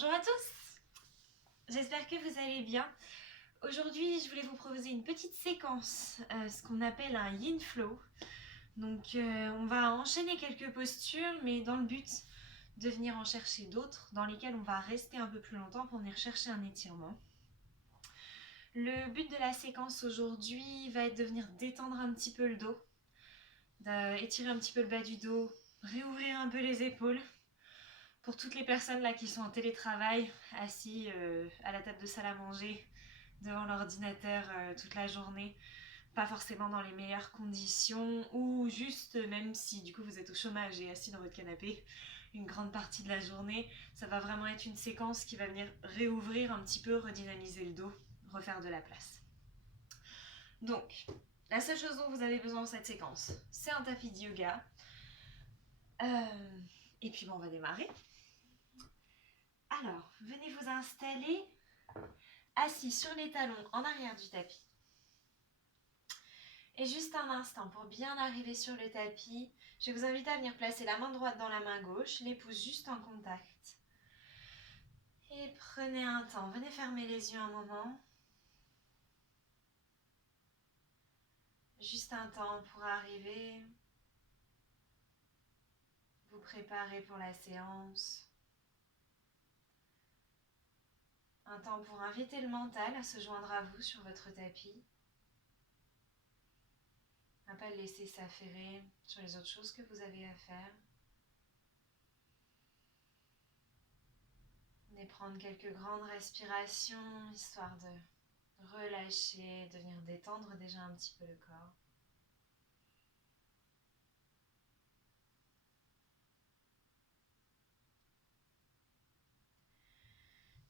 Bonjour à tous, j'espère que vous allez bien. Aujourd'hui, je voulais vous proposer une petite séquence, ce qu'on appelle un yin flow. Donc, on va enchaîner quelques postures, mais dans le but de venir en chercher d'autres, dans lesquelles on va rester un peu plus longtemps pour venir chercher un étirement. Le but de la séquence aujourd'hui va être de venir détendre un petit peu le dos, d'étirer un petit peu le bas du dos, réouvrir un peu les épaules. Pour toutes les personnes là qui sont en télétravail, assis à la table de salle à manger, devant l'ordinateur toute la journée, pas forcément dans les meilleures conditions, ou juste même si du coup vous êtes au chômage et assis dans votre canapé une grande partie de la journée, ça va vraiment être une séquence qui va venir réouvrir un petit peu, redynamiser le dos, refaire de la place. Donc, la seule chose dont vous avez besoin dans cette séquence, c'est un tapis de yoga. Et puis bon, on va démarrer. Alors, venez vous installer assis sur les talons en arrière du tapis. Et juste un instant, pour bien arriver sur le tapis, je vous invite à venir placer la main droite dans la main gauche, les pouces juste en contact. Et prenez un temps, venez fermer les yeux un moment. Juste un temps pour arriver, vous préparer pour la séance. Un temps pour inviter le mental à se joindre à vous sur votre tapis. À ne pas le laisser s'affairer sur les autres choses que vous avez à faire. Venez prendre quelques grandes respirations, histoire de relâcher, de venir détendre déjà un petit peu le corps.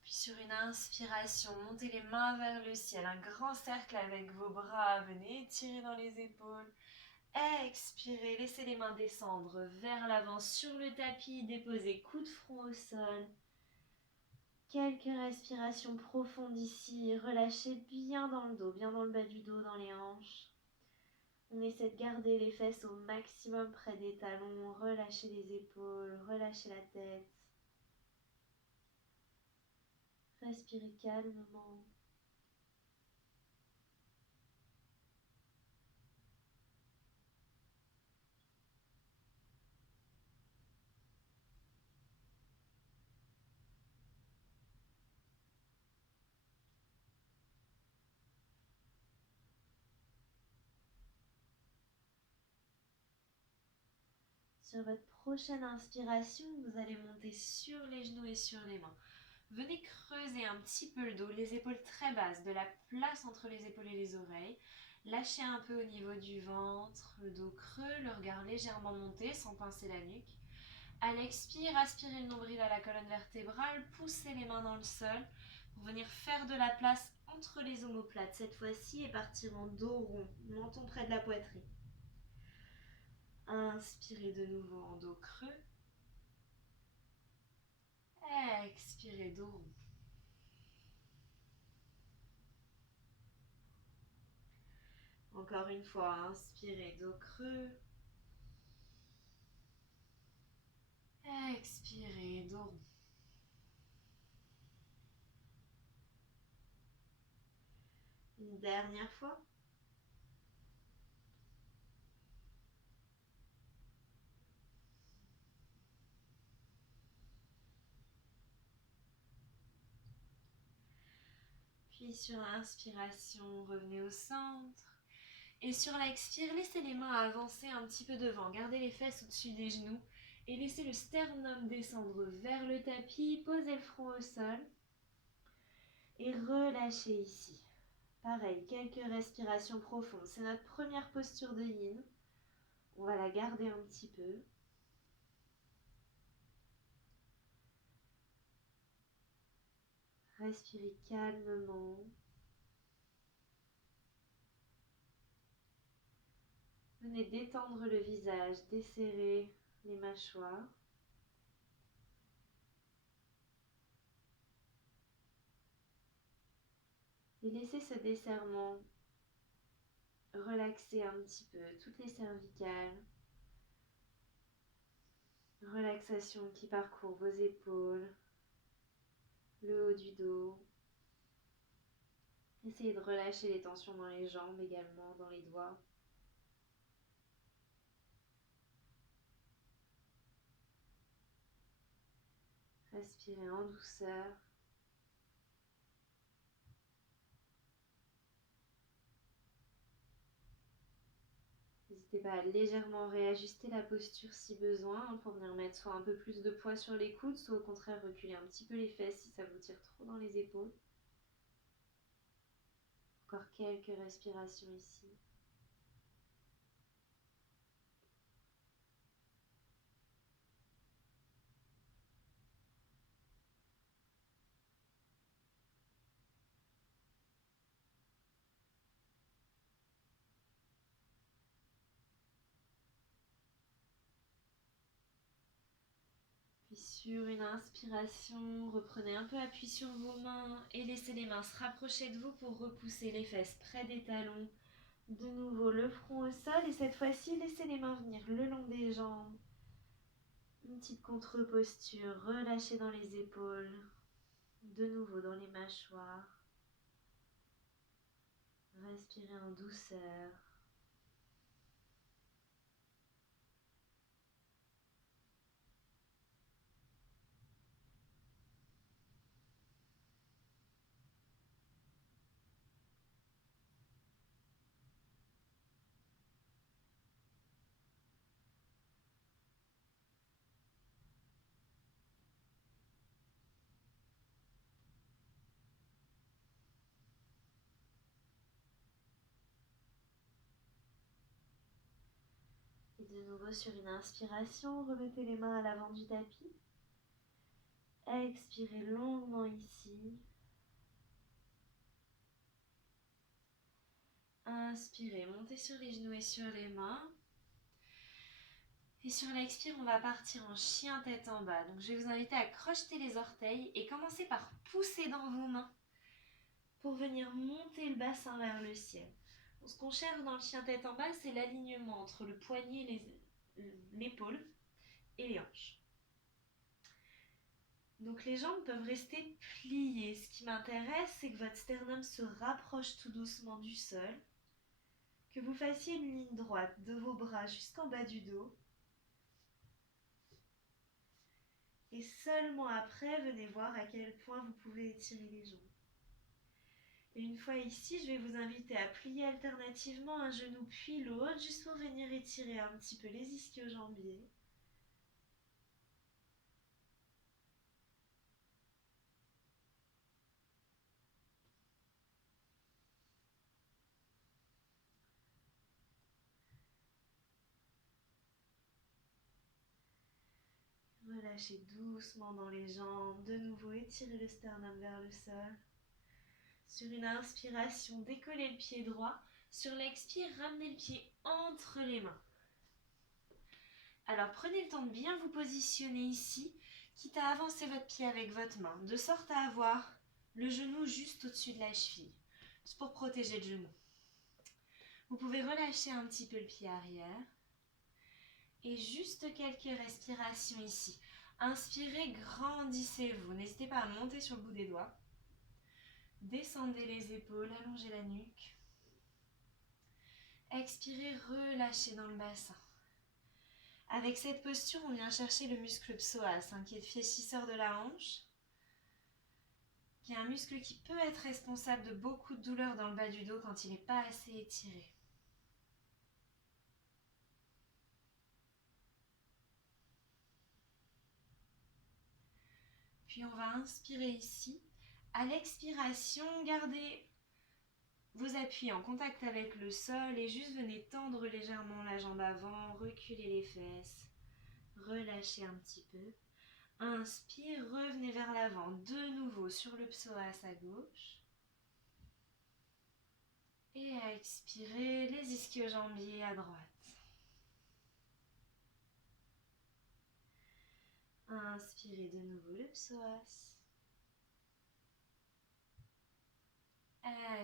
Puis sur une inspiration, montez les mains vers le ciel, un grand cercle avec vos bras, venez étirer dans les épaules. Expirez, laissez les mains descendre vers l'avant sur le tapis, déposez coude de front au sol. Quelques respirations profondes ici, relâchez bien dans le dos, bien dans le bas du dos, dans les hanches. On essaie de garder les fesses au maximum près des talons, relâchez les épaules, relâchez la tête. Respirez calmement. Sur votre prochaine inspiration, vous allez monter sur les genoux et sur les mains. Venez creuser un petit peu le dos, les épaules très basses, de la place entre les épaules et les oreilles. Lâchez un peu au niveau du ventre, le dos creux, le regard légèrement monté sans pincer la nuque. À l'expire, aspirez le nombril à la colonne vertébrale, poussez les mains dans le sol pour venir faire de la place entre les omoplates cette fois-ci et partir en dos rond, menton près de la poitrine. Inspirez de nouveau en dos creux. Expirez dos rond. Encore une fois, inspirez dos creux. Expirez dos rond. Une dernière fois. Puis sur l'inspiration, revenez au centre. Et sur l'expire, laissez les mains avancer un petit peu devant. Gardez les fesses au-dessus des genoux. Et laissez le sternum descendre vers le tapis. Posez le front au sol. Et relâchez ici. Pareil, quelques respirations profondes. C'est notre première posture de yin. On va la garder un petit peu. Respirez calmement. Venez détendre le visage, desserrer les mâchoires. Et laissez ce desserrement relaxer un petit peu toutes les cervicales. Relaxation qui parcourt vos épaules, le haut du dos. Essayez de relâcher les tensions dans les jambes également, dans les doigts. Respirez en douceur. N'hésitez pas à légèrement réajuster la posture si besoin pour venir mettre soit un peu plus de poids sur les coudes, soit au contraire reculer un petit peu les fesses si ça vous tire trop dans les épaules. Encore quelques respirations ici. Puis sur une inspiration, reprenez un peu appui sur vos mains et laissez les mains se rapprocher de vous pour repousser les fesses près des talons. De nouveau le front au sol et cette fois-ci, laissez les mains venir le long des jambes. Une petite contre-posture, relâchez dans les épaules. De nouveau dans les mâchoires. Respirez en douceur. Et de nouveau sur une inspiration, remettez les mains à l'avant du tapis. Expirez longuement ici. Inspirez, montez sur les genoux et sur les mains. Et sur l'expire, on va partir en chien tête en bas. Donc je vais vous inviter à crocheter les orteils et commencer par pousser dans vos mains pour venir monter le bassin vers le ciel. Donc, ce qu'on cherche dans le chien tête en bas, c'est l'alignement entre le poignet, l'épaule et les hanches. Donc les jambes peuvent rester pliées. Ce qui m'intéresse, c'est que votre sternum se rapproche tout doucement du sol, que vous fassiez une ligne droite de vos bras jusqu'en bas du dos. Et seulement après, venez voir à quel point vous pouvez étirer les jambes. Et une fois ici, je vais vous inviter à plier alternativement un genou puis l'autre, juste pour venir étirer un petit peu les ischio-jambiers. Relâchez doucement dans les jambes. De nouveau, étirez le sternum vers le sol. Sur une inspiration, décollez le pied droit. Sur l'expire, ramenez le pied entre les mains. Alors, prenez le temps de bien vous positionner ici, quitte à avancer votre pied avec votre main, de sorte à avoir le genou juste au-dessus de la cheville. C'est pour protéger le genou. Vous pouvez relâcher un petit peu le pied arrière. Et juste quelques respirations ici. Inspirez, grandissez-vous. N'hésitez pas à monter sur le bout des doigts. Descendez les épaules, allongez la nuque. Expirez, relâchez dans le bassin. Avec cette posture, on vient chercher le muscle psoas, qui est le fléchisseur de la hanche, qui est un muscle qui peut être responsable de beaucoup de douleurs dans le bas du dos quand il n'est pas assez étiré. Puis on va inspirer ici. À l'expiration, gardez vos appuis en contact avec le sol et juste venez tendre légèrement la jambe avant, reculez les fesses, relâchez un petit peu. Inspire, revenez vers l'avant, de nouveau sur le psoas à gauche. Et à expirer, les ischio-jambiers à droite. Inspirez de nouveau le psoas.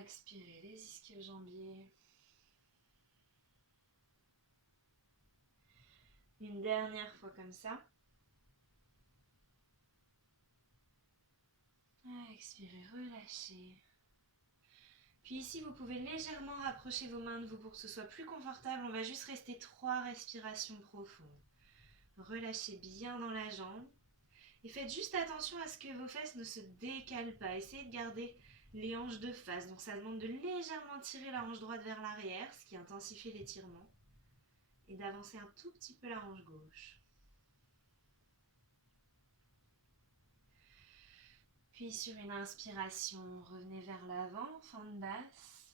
Expirez les ischio-jambiers. Une dernière fois comme ça. Expirez, relâchez. Puis ici, vous pouvez légèrement rapprocher vos mains de vous pour que ce soit plus confortable. On va juste rester 3 respirations profondes. Relâchez bien dans la jambe. Et faites juste attention à ce que vos fesses ne se décalent pas. Essayez de garder les hanches de face. Donc ça demande de légèrement tirer la hanche droite vers l'arrière, ce qui intensifie l'étirement. Et d'avancer un tout petit peu la hanche gauche. Puis sur une inspiration, revenez vers l'avant, fente basse.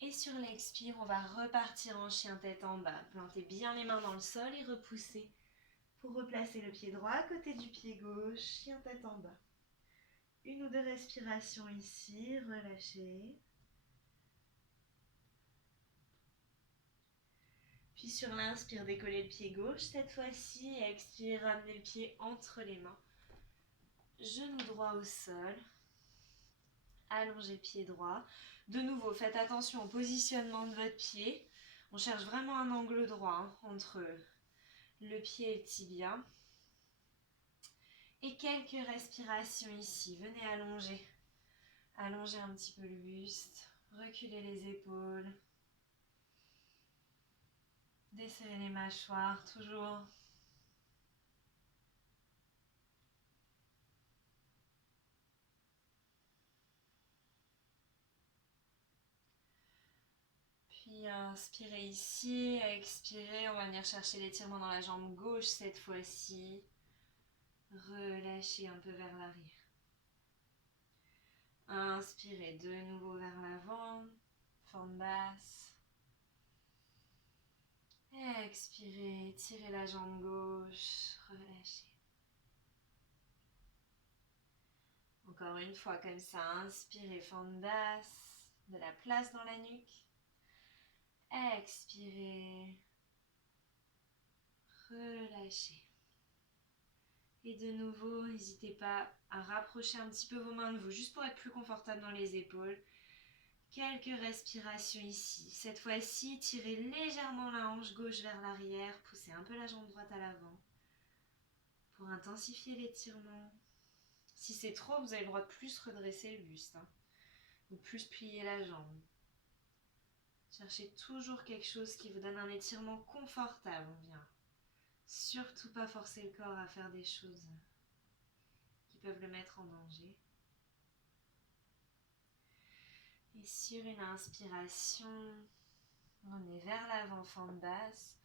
Et sur l'expire, on va repartir en chien tête en bas. Plantez bien les mains dans le sol et repoussez pour replacer le pied droit à côté du pied gauche, chien tête en bas. 1 ou 2 respirations ici, relâchez. Puis sur l'inspire, décollez le pied gauche cette fois-ci et expire, ramenez le pied entre les mains. Genou droit au sol. Allongez pied droit. De nouveau, faites attention au positionnement de votre pied. On cherche vraiment un angle droit entre le pied et le tibia. Et quelques respirations ici. Venez allonger. Allongez un petit peu le buste. Reculez les épaules. Desserrez les mâchoires, toujours. Puis inspirez ici, expirez, on va venir chercher l'étirement dans la jambe gauche cette fois-ci. Relâchez un peu vers l'arrière. Inspirez de nouveau vers l'avant, fente basse. Expirez, tirez la jambe gauche, relâchez. Encore une fois comme ça, inspirez, fente basse, de la place dans la nuque. Expirez, relâchez. Et de nouveau, n'hésitez pas à rapprocher un petit peu vos mains de vous, juste pour être plus confortable dans les épaules. Quelques respirations ici. Cette fois-ci, tirez légèrement la hanche gauche vers l'arrière, poussez un peu la jambe droite à l'avant pour intensifier l'étirement. Si c'est trop, vous avez le droit de plus redresser le buste, ou plus plier la jambe. Cherchez toujours quelque chose qui vous donne un étirement confortable. On vient surtout pas forcer le corps à faire des choses qui peuvent le mettre en danger. Et sur une inspiration, on est vers l'avant, fente basse.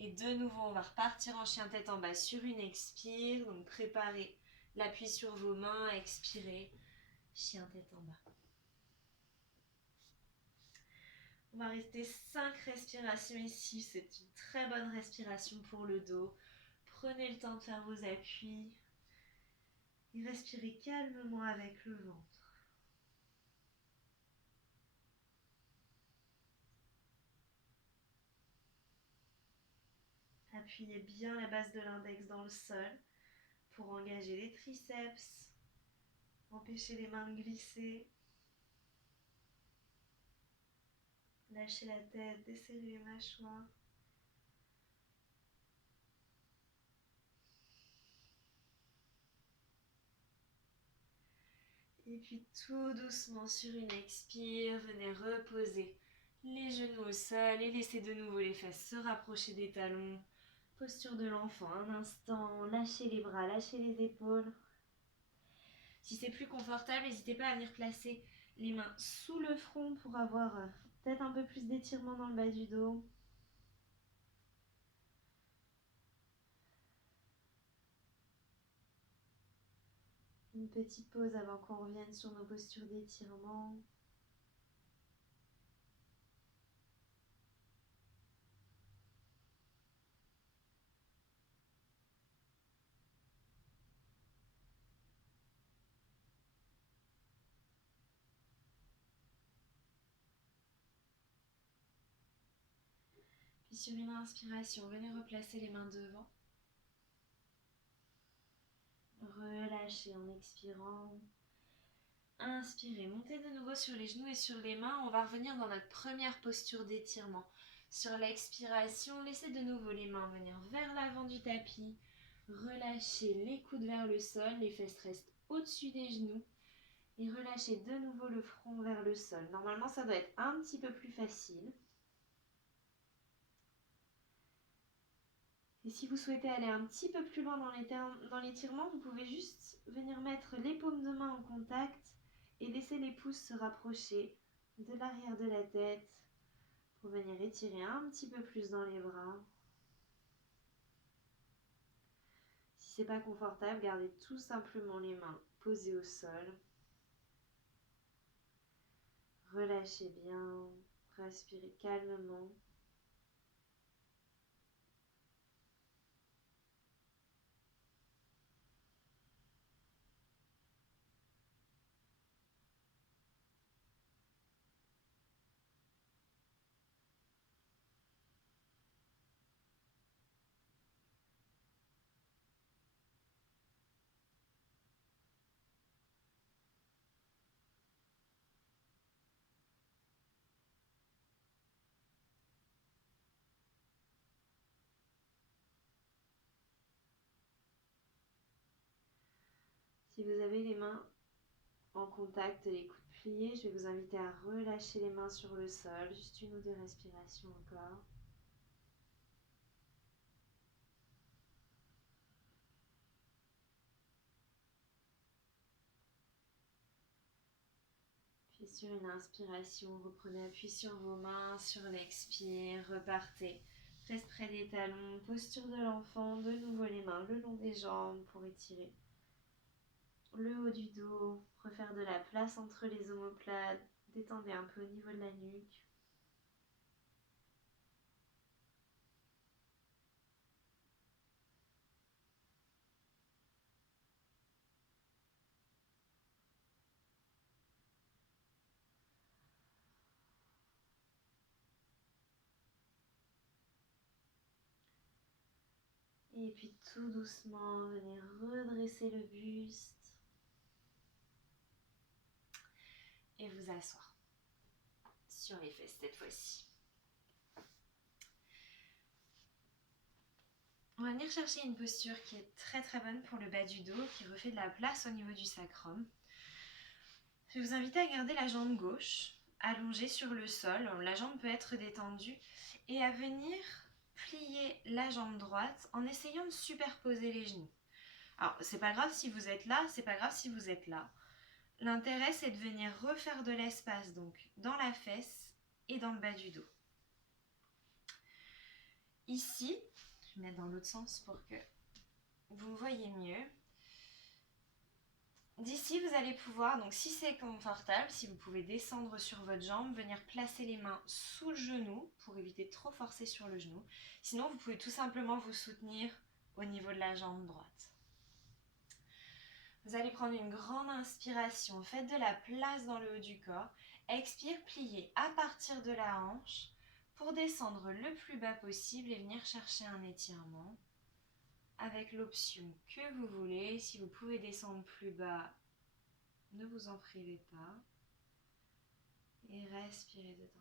Et de nouveau, on va repartir en chien tête en bas sur une expire. Donc préparez l'appui sur vos mains, expirez, chien tête en bas. On va rester 5 respirations ici. C'est une très bonne respiration pour le dos. Prenez le temps de faire vos appuis. Et respirez calmement avec le ventre. Appuyez bien la base de l'index dans le sol pour engager les triceps. Empêchez les mains de glisser. Lâchez la tête, desserrez les mâchoires. Et puis tout doucement sur une expire, venez reposer les genoux au sol et laissez de nouveau les fesses se rapprocher des talons. Posture de l'enfant, un instant, lâchez les bras, lâchez les épaules. Si c'est plus confortable, n'hésitez pas à venir placer les mains sous le front pour avoir peut-être un peu plus d'étirement dans le bas du dos. Une petite pause avant qu'on revienne sur nos postures d'étirement. Puis sur une inspiration, venez replacer les mains devant. Relâchez en expirant. Inspirez, montez de nouveau sur les genoux et sur les mains. On va revenir dans notre première posture d'étirement. Sur l'expiration, laissez de nouveau les mains venir vers l'avant du tapis. Relâchez les coudes vers le sol, les fesses restent au-dessus des genoux et relâchez de nouveau le front vers le sol. Normalement, ça doit être un petit peu plus facile. Et si vous souhaitez aller un petit peu plus loin dans l'étirement, vous pouvez juste venir mettre les paumes de main en contact et laisser les pouces se rapprocher de l'arrière de la tête pour venir étirer un petit peu plus dans les bras. Si ce n'est pas confortable, gardez tout simplement les mains posées au sol. Relâchez bien, respirez calmement. Si vous avez les mains en contact, les coudes pliés, je vais vous inviter à relâcher les mains sur le sol. Juste une ou deux respirations encore. Puis sur une inspiration, reprenez appui sur vos mains, sur l'expire, repartez. Reste près des talons, posture de l'enfant, de nouveau les mains le long des jambes pour étirer le haut du dos, refaire de la place entre les omoplates, détendez un peu au niveau de la nuque. Et puis tout doucement, venez redresser le buste et vous asseoir sur les fesses cette fois-ci. On va venir chercher une posture qui est très très bonne pour le bas du dos, qui refait de la place au niveau du sacrum. Je vais vous inviter à garder la jambe gauche allongée sur le sol. La jambe peut être détendue et à venir plier la jambe droite en essayant de superposer les genoux. Alors, c'est pas grave si vous êtes là, c'est pas grave si vous êtes là. L'intérêt, c'est de venir refaire de l'espace donc dans la fesse et dans le bas du dos. Ici, je vais mettre dans l'autre sens pour que vous me voyez mieux. D'ici, vous allez pouvoir, donc si c'est confortable, si vous pouvez descendre sur votre jambe, venir placer les mains sous le genou pour éviter de trop forcer sur le genou. Sinon, vous pouvez tout simplement vous soutenir au niveau de la jambe droite. Vous allez prendre une grande inspiration, faites de la place dans le haut du corps. Expire, pliez à partir de la hanche pour descendre le plus bas possible et venir chercher un étirement. Avec l'option que vous voulez, si vous pouvez descendre plus bas, ne vous en privez pas. Et respirez dedans.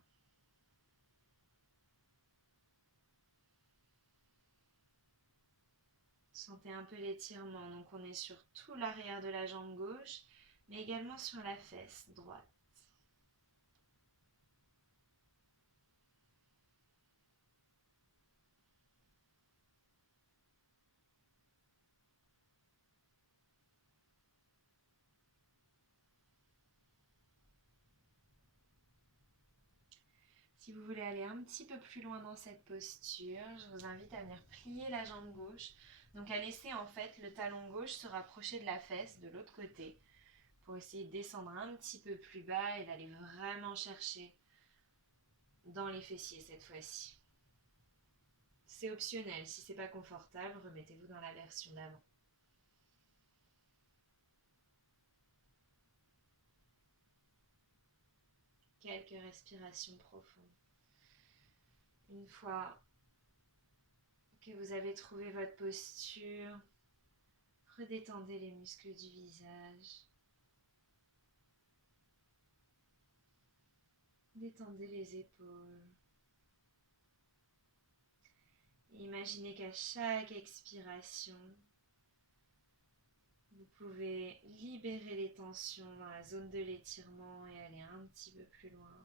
Sentez un peu l'étirement, donc on est sur tout l'arrière de la jambe gauche, mais également sur la fesse droite. Si vous voulez aller un petit peu plus loin dans cette posture, je vous invite à venir plier la jambe gauche. Donc à laisser en fait le talon gauche se rapprocher de la fesse de l'autre côté pour essayer de descendre un petit peu plus bas et d'aller vraiment chercher dans les fessiers cette fois-ci. C'est optionnel, si c'est pas confortable, remettez-vous dans la version d'avant. Quelques respirations profondes. Une fois que vous avez trouvé votre posture, redétendez les muscles du visage. Détendez les épaules. Imaginez qu'à chaque expiration, Vous pouvez libérer les tensions dans la zone de l'étirement et aller un petit peu plus loin.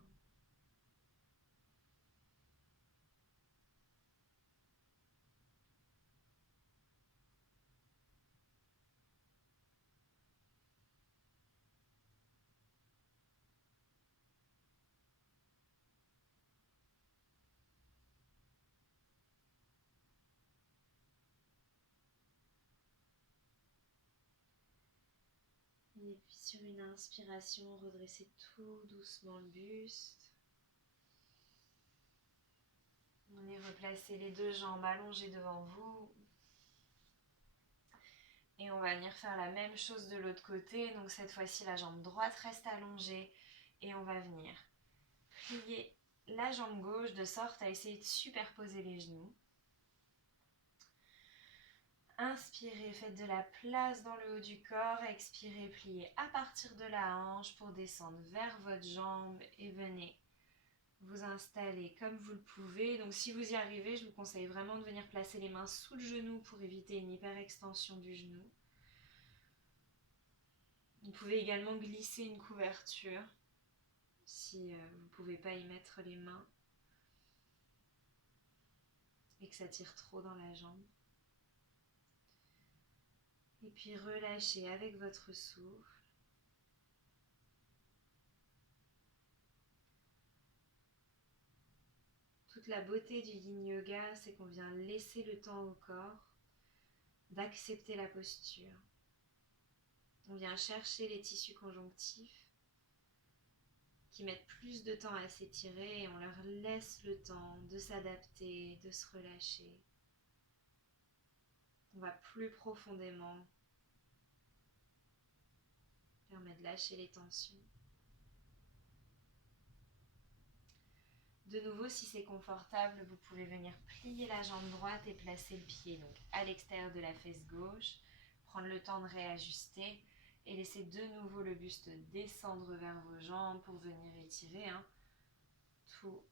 Et puis sur une inspiration, redressez tout doucement le buste. On y replacer les deux jambes allongées devant vous. Et on va venir faire la même chose de l'autre côté. Donc cette fois-ci, la jambe droite reste allongée. Et on va venir plier la jambe gauche de sorte à essayer de superposer les genoux. Inspirez, faites de la place dans le haut du corps. Expirez, pliez à partir de la hanche pour descendre vers votre jambe et venez vous installer comme vous le pouvez. Donc si vous y arrivez, je vous conseille vraiment de venir placer les mains sous le genou pour éviter une hyperextension du genou. Vous pouvez également glisser une couverture si vous ne pouvez pas y mettre les mains et que ça tire trop dans la jambe. Et puis relâchez avec votre souffle. Toute la beauté du yin yoga, c'est qu'on vient laisser le temps au corps d'accepter la posture. On vient chercher les tissus conjonctifs qui mettent plus de temps à s'étirer et on leur laisse le temps de s'adapter, de se relâcher. On va plus profondément, permet de lâcher les tensions. De nouveau, si c'est confortable, vous pouvez venir plier la jambe droite et placer le pied donc à l'extérieur de la fesse gauche, prendre le temps de réajuster et laisser de nouveau le buste descendre vers vos jambes pour venir étirer tous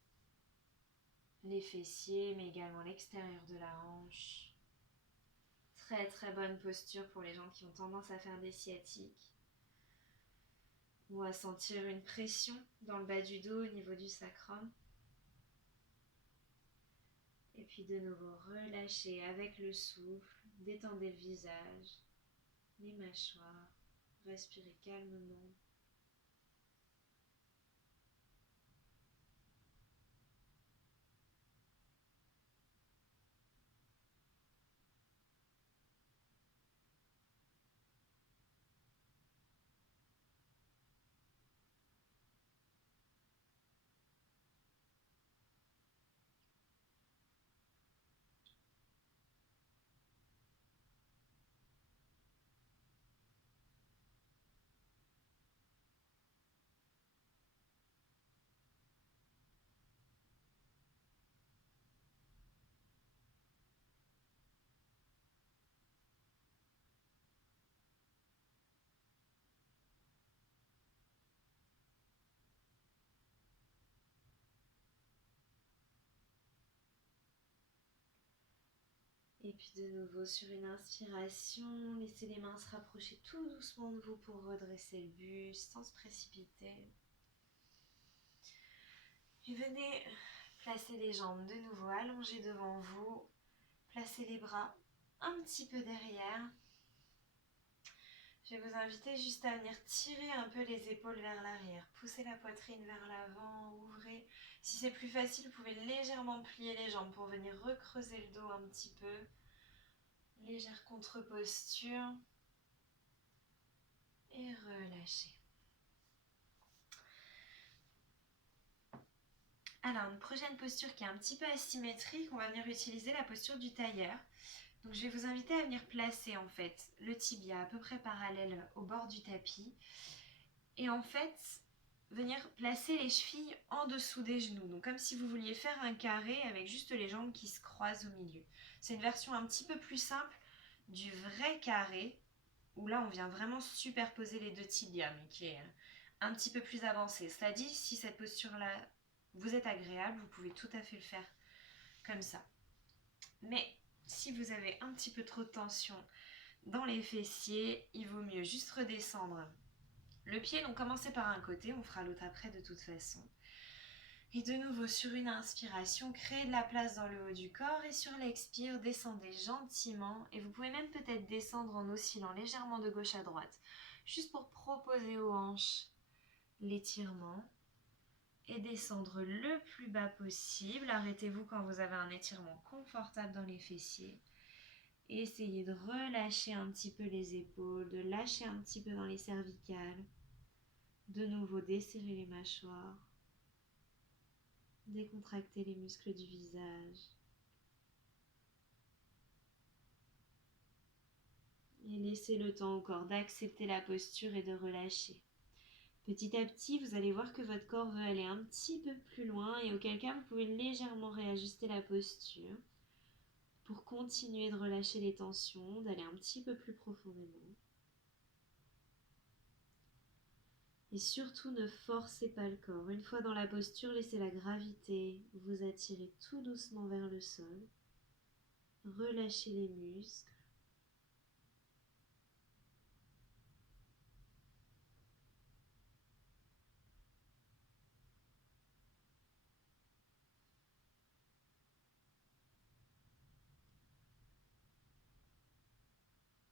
les fessiers, mais également l'extérieur de la hanche. Très très bonne posture pour les gens qui ont tendance à faire des sciatiques ou à sentir une pression dans le bas du dos au niveau du sacrum. Et puis de nouveau, relâchez avec le souffle, détendez le visage, les mâchoires, respirez calmement. Et puis de nouveau sur une inspiration, laissez les mains se rapprocher tout doucement de vous pour redresser le buste sans se précipiter. Puis venez placer les jambes de nouveau allongées devant vous, placez les bras un petit peu derrière. Je vais vous inviter juste à venir tirer un peu les épaules vers l'arrière, pousser la poitrine vers l'avant, ouvrez. Si c'est plus facile, vous pouvez légèrement plier les jambes pour venir recreuser le dos un petit peu. Légère contre-posture. Et relâchez. Alors, une prochaine posture qui est un petit peu asymétrique, on va venir utiliser la posture du tailleur. Donc je vais vous inviter à venir placer en fait le tibia à peu près parallèle au bord du tapis. Et en fait, venir placer les chevilles en dessous des genoux. Donc comme si vous vouliez faire un carré avec juste les jambes qui se croisent au milieu. C'est une version un petit peu plus simple du vrai carré, où là on vient vraiment superposer les deux tibias, mais qui est un petit peu plus avancé. Cela dit, si cette posture-là vous est agréable, vous pouvez tout à fait le faire comme ça. Mais si vous avez un petit peu trop de tension dans les fessiers, il vaut mieux juste redescendre le pied. Donc commencez par un côté, on fera l'autre après de toute façon. Et de nouveau, sur une inspiration, créez de la place dans le haut du corps et sur l'expire, descendez gentiment. Et vous pouvez même peut-être descendre en oscillant légèrement de gauche à droite, juste pour proposer aux hanches l'étirement. Et descendre le plus bas possible. Arrêtez-vous quand vous avez un étirement confortable dans les fessiers. Et essayez de relâcher un petit peu les épaules, de lâcher un petit peu dans les cervicales. De nouveau, desserrer les mâchoires. Décontractez les muscles du visage. Et laissez le temps au corps d'accepter la posture et de relâcher. Petit à petit, vous allez voir que votre corps veut aller un petit peu plus loin et auquel cas vous pouvez légèrement réajuster la posture pour continuer de relâcher les tensions, d'aller un petit peu plus profondément. Et surtout, ne forcez pas le corps. Une fois dans la posture, laissez la gravité vous attirer tout doucement vers le sol. Relâchez les muscles.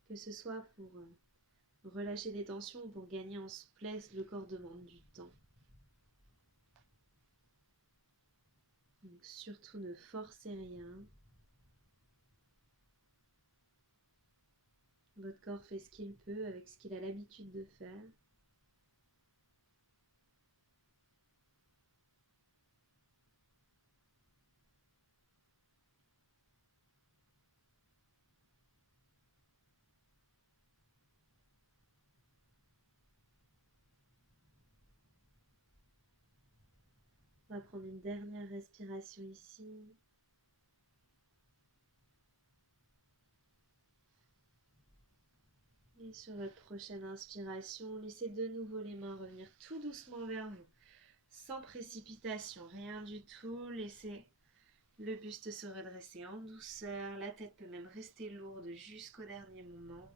Que ce soit pour relâcher des tensions ou pour gagner en souplesse, le corps demande du temps. Donc surtout ne forcez rien. Votre corps fait ce qu'il peut avec ce qu'il a l'habitude de faire. On va prendre une dernière respiration ici. Et sur votre prochaine inspiration, laissez de nouveau les mains revenir tout doucement vers vous, sans précipitation, rien du tout. Laissez le buste se redresser en douceur, la tête peut même rester lourde jusqu'au dernier moment.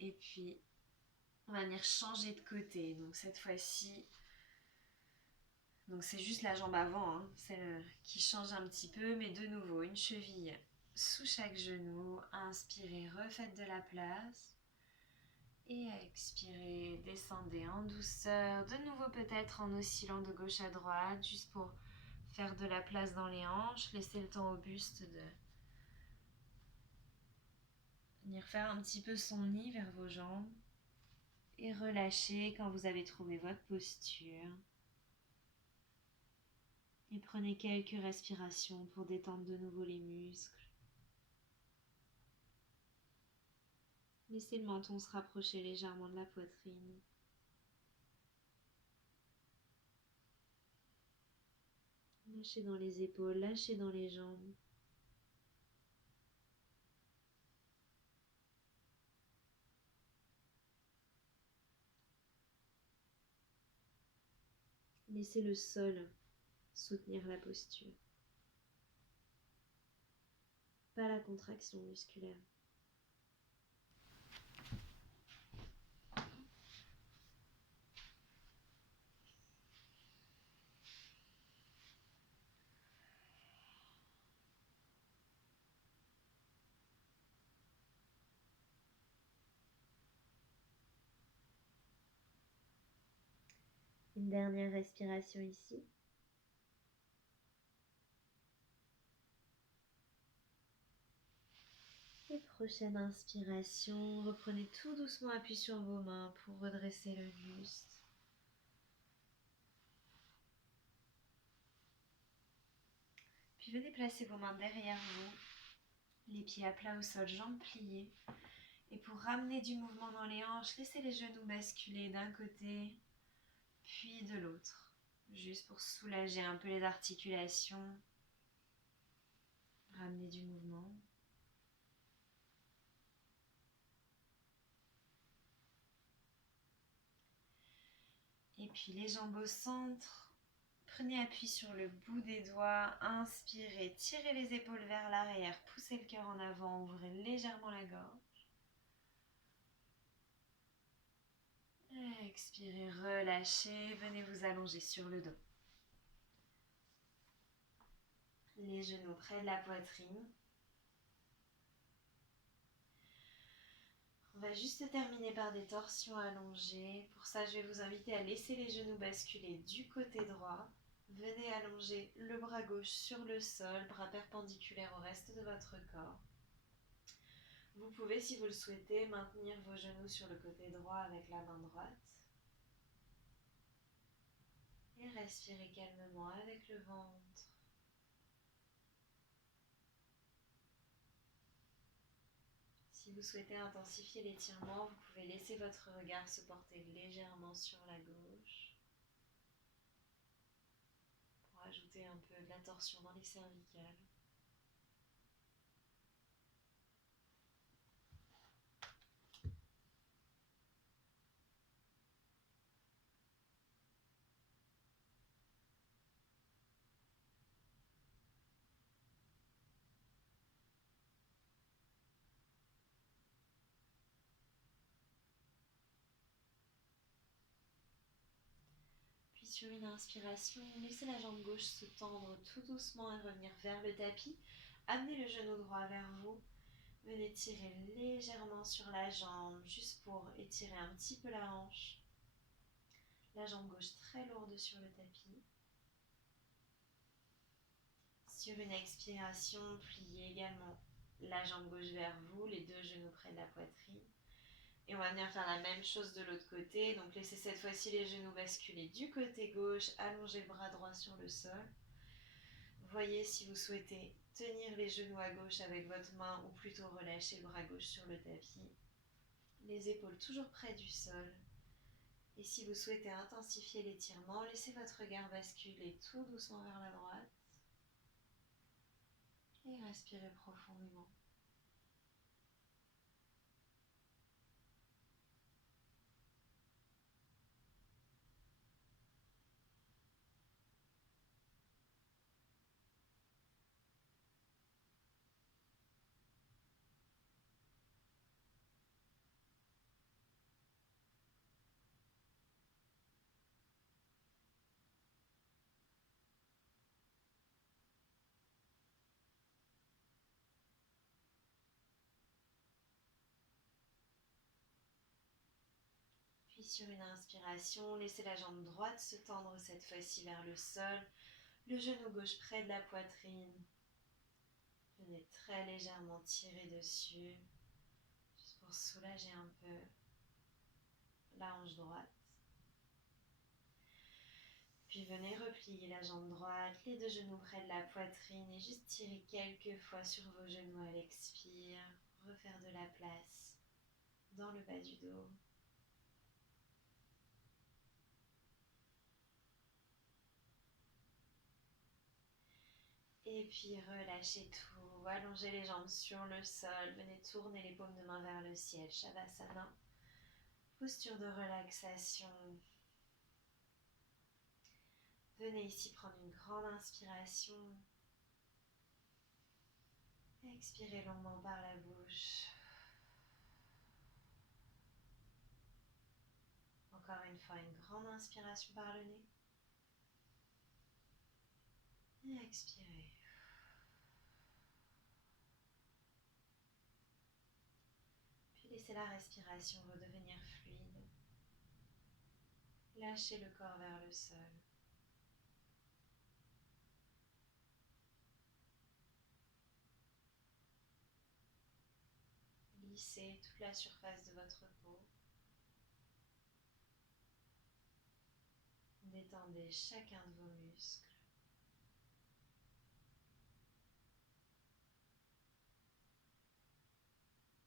Et puis, on va venir changer de côté. Donc cette fois-ci, c'est juste la jambe avant, hein, celle qui change un petit peu, mais de nouveau, une cheville sous chaque genou. Inspirez, refaites de la place. Et expirez, descendez en douceur. De nouveau peut-être en oscillant de gauche à droite, juste pour faire de la place dans les hanches. Laissez le temps au buste de venir faire un petit peu son nid vers vos jambes. Et relâchez quand vous avez trouvé votre posture. Et prenez quelques respirations pour détendre de nouveau les muscles. Laissez le menton se rapprocher légèrement de la poitrine. Lâchez dans les épaules, lâchez dans les jambes. Laissez le sol soutenir la posture. Pas la contraction musculaire. Une dernière respiration ici. Et prochaine inspiration, reprenez tout doucement appui sur vos mains pour redresser le buste. Puis venez placer vos mains derrière vous, les pieds à plat au sol, jambes pliées. Et pour ramener du mouvement dans les hanches, laissez les genoux basculer d'un côté, puis de l'autre. Juste pour soulager un peu les articulations, ramener du mouvement. Et puis les jambes au centre, prenez appui sur le bout des doigts, inspirez, tirez les épaules vers l'arrière, poussez le cœur en avant, ouvrez légèrement la gorge. Expirez, relâchez, venez vous allonger sur le dos. Les genoux près de la poitrine. On va juste terminer par des torsions allongées. Pour ça, je vais vous inviter à laisser les genoux basculer du côté droit. Venez allonger le bras gauche sur le sol, bras perpendiculaires au reste de votre corps. Vous pouvez, si vous le souhaitez, maintenir vos genoux sur le côté droit avec la main droite. Et respirez calmement avec le ventre. Si vous souhaitez intensifier l'étirement, vous pouvez laisser votre regard se porter légèrement sur la gauche pour ajouter un peu de la torsion dans les cervicales. Puis sur une inspiration, laissez la jambe gauche se tendre tout doucement et revenir vers le tapis. Amenez le genou droit vers vous. Venez tirer légèrement sur la jambe, juste pour étirer un petit peu la hanche. La jambe gauche très lourde sur le tapis. Sur une expiration, pliez également la jambe gauche vers vous, les deux genoux près de la poitrine. Et on va venir faire la même chose de l'autre côté. Donc laissez cette fois-ci les genoux basculer du côté gauche, allongez le bras droit sur le sol. Voyez si vous souhaitez tenir les genoux à gauche avec votre main ou plutôt relâcher le bras gauche sur le tapis. Les épaules toujours près du sol. Et si vous souhaitez intensifier l'étirement, laissez votre regard basculer tout doucement vers la droite. Et respirez profondément. Puis sur une inspiration, laissez la jambe droite se tendre cette fois-ci vers le sol, le genou gauche près de la poitrine. Venez très légèrement tirer dessus, juste pour soulager un peu la hanche droite. Puis venez replier la jambe droite, les deux genoux près de la poitrine et juste tirer quelques fois sur vos genoux à l'expire. Refaire de la place dans le bas du dos. Et puis relâchez tout, allongez les jambes sur le sol, venez tourner les paumes de main vers le ciel, Shavasana, posture de relaxation. Venez ici prendre une grande inspiration, expirez longuement par la bouche. Encore une fois, une grande inspiration par le nez. Et expirez. Puis laissez la respiration redevenir fluide. Lâchez le corps vers le sol. Lissez toute la surface de votre peau. Détendez chacun de vos muscles.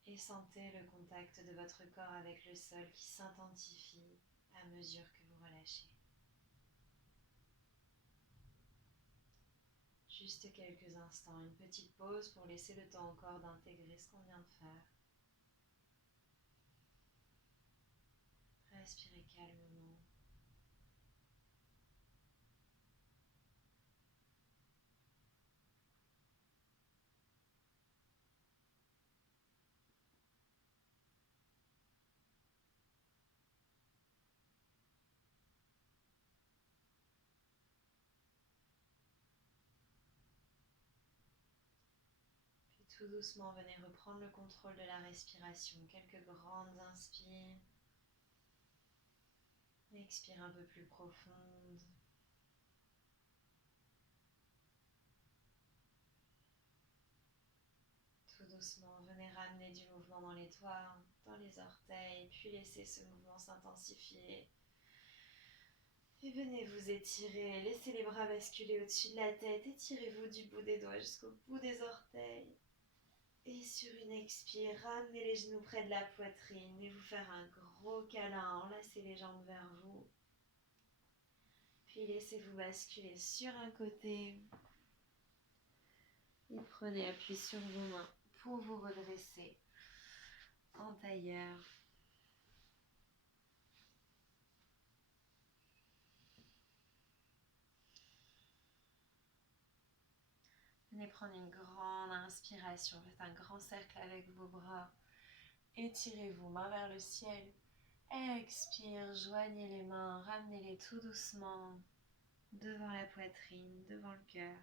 Et sentez le contact de votre corps avec le sol qui s'intensifie à mesure que vous relâchez. Juste quelques instants, une petite pause pour laisser le temps au corps d'intégrer ce qu'on vient de faire. Respirez calmement. Tout doucement, venez reprendre le contrôle de la respiration. Quelques grandes inspires. Expire un peu plus profonde. Tout doucement, venez ramener du mouvement dans les doigts, dans les orteils, puis laissez ce mouvement s'intensifier. Et venez vous étirer, laissez les bras basculer au-dessus de la tête, étirez-vous du bout des doigts jusqu'au bout des orteils. Et sur une expire, ramenez les genoux près de la poitrine et vous faire un gros câlin, enlacez les jambes vers vous. Puis laissez-vous basculer sur un côté et prenez appui sur vos mains pour vous redresser en tailleur. Venez prendre une grande inspiration, faites un grand cercle avec vos bras. Étirez-vous, main vers le ciel. Expire, joignez les mains, ramenez-les tout doucement devant la poitrine, devant le cœur.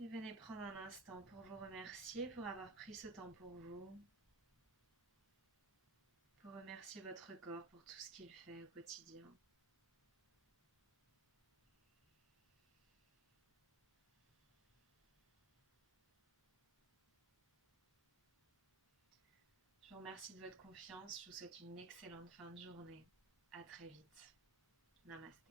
Et venez prendre un instant pour vous remercier, pour avoir pris ce temps pour vous. Pour remercier votre corps pour tout ce qu'il fait au quotidien. Je vous remercie de votre confiance. Je vous souhaite une excellente fin de journée. À très vite. Namaste.